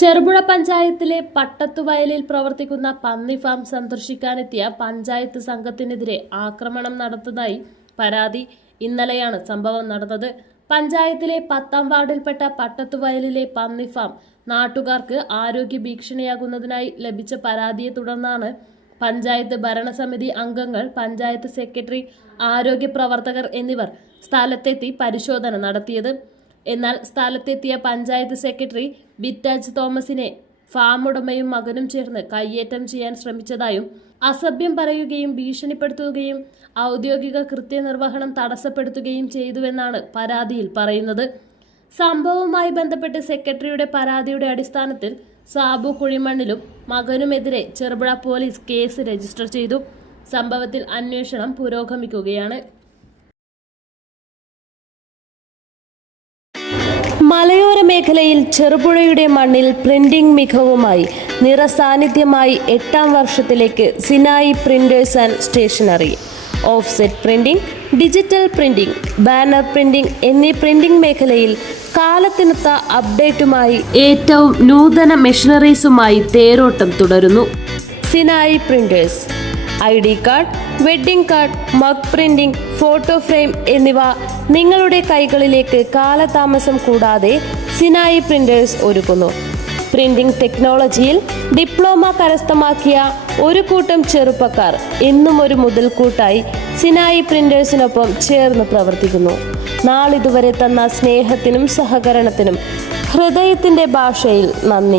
ചെറുപുഴ പഞ്ചായത്തിലെ പട്ടത്തുവയലിൽ പ്രവർത്തിക്കുന്ന പന്നി ഫാം സന്ദർശിക്കാനെത്തിയ പഞ്ചായത്ത് സംഘത്തിനെതിരെ ആക്രമണം നടന്നതായി പരാതി. ഇന്നലെയാണ് സംഭവം നടന്നത്. പഞ്ചായത്തിലെ 10ാം വാർഡിൽപ്പെട്ട പട്ടത്തുവയലിലെ പന്നി ഫാം നാട്ടുകാർക്ക് ആരോഗ്യ ഭീഷണിയാകുന്നതിനായി ലഭിച്ച പരാതിയെ തുടർന്നാണ് പഞ്ചായത്ത് ഭരണസമിതി അംഗങ്ങൾ, പഞ്ചായത്ത് സെക്രട്ടറി, ആരോഗ്യ പ്രവർത്തകർ എന്നിവർ സ്ഥലത്തെത്തി പരിശോധന നടത്തിയത്. എന്നാൽ സ്ഥലത്തെത്തിയ പഞ്ചായത്ത് സെക്രട്ടറി ബിറ്റാജ് തോമസിനെ ഫാം ഉടമയും മകനും ചേർന്ന് കയ്യേറ്റം ചെയ്യാൻ ശ്രമിച്ചതായും, അസഭ്യം പറയുകയും ഭീഷണിപ്പെടുത്തുകയും ഔദ്യോഗിക കൃത്യനിർവഹണം തടസ്സപ്പെടുത്തുകയും ചെയ്തുവെന്നാണ് പരാതിയിൽ പറയുന്നത്. സംഭവവുമായി ബന്ധപ്പെട്ട് സെക്രട്ടറിയുടെ പരാതിയുടെ അടിസ്ഥാനത്തിൽ സാബു കുഴിമണ്ണിലും മകനുമെതിരെ ചെറുപുഴ പോലീസ് കേസ് രജിസ്റ്റർ ചെയ്തു. സംഭവത്തിൽ അന്വേഷണം പുരോഗമിക്കുകയാണ്. മലയോര മേഖലയിൽ ചെറുപുഴയുടെ മണ്ണിൽ പ്രിന്റിംഗ് മികവുമായി നിറസാന്നിധ്യമായി 8ാം വർഷത്തിലേക്ക് Sinai printers and stationery. Offset printing, digital printing, banner printing എന്നീ പ്രിന്റിംഗ് മേഖലയിൽ കാലത്തിനൊത്ത അപ്ഡേറ്റുമായി ഏറ്റവും നൂതന മെഷീനറീസുമായി തേരോട്ടം തുടരുന്നു. Sinai printers ID card, wedding card, mug printing, photo frame എന്നിവ നിങ്ങളുടെ കൈകളിലേക്ക് കാലതാമസം കൂടാതെ സിനായി പ്രിന്റേഴ്സ് ഒരുക്കുന്നു. പ്രിന്റിംഗ് ടെക്നോളജിയിൽ ഡിപ്ലോമ കരസ്ഥമാക്കിയ ഒരു കൂട്ടം ചെറുപ്പക്കാർ എന്നും ഒരു മുതൽക്കൂട്ടായി സിനായി പ്രിന്റേഴ്സിനൊപ്പം ചേർന്ന് പ്രവർത്തിക്കുന്നു. നാളിതുവരെ തന്ന സ്നേഹത്തിനും സഹകരണത്തിനും ഹൃദയത്തിന്റെ ഭാഷയിൽ നന്ദി.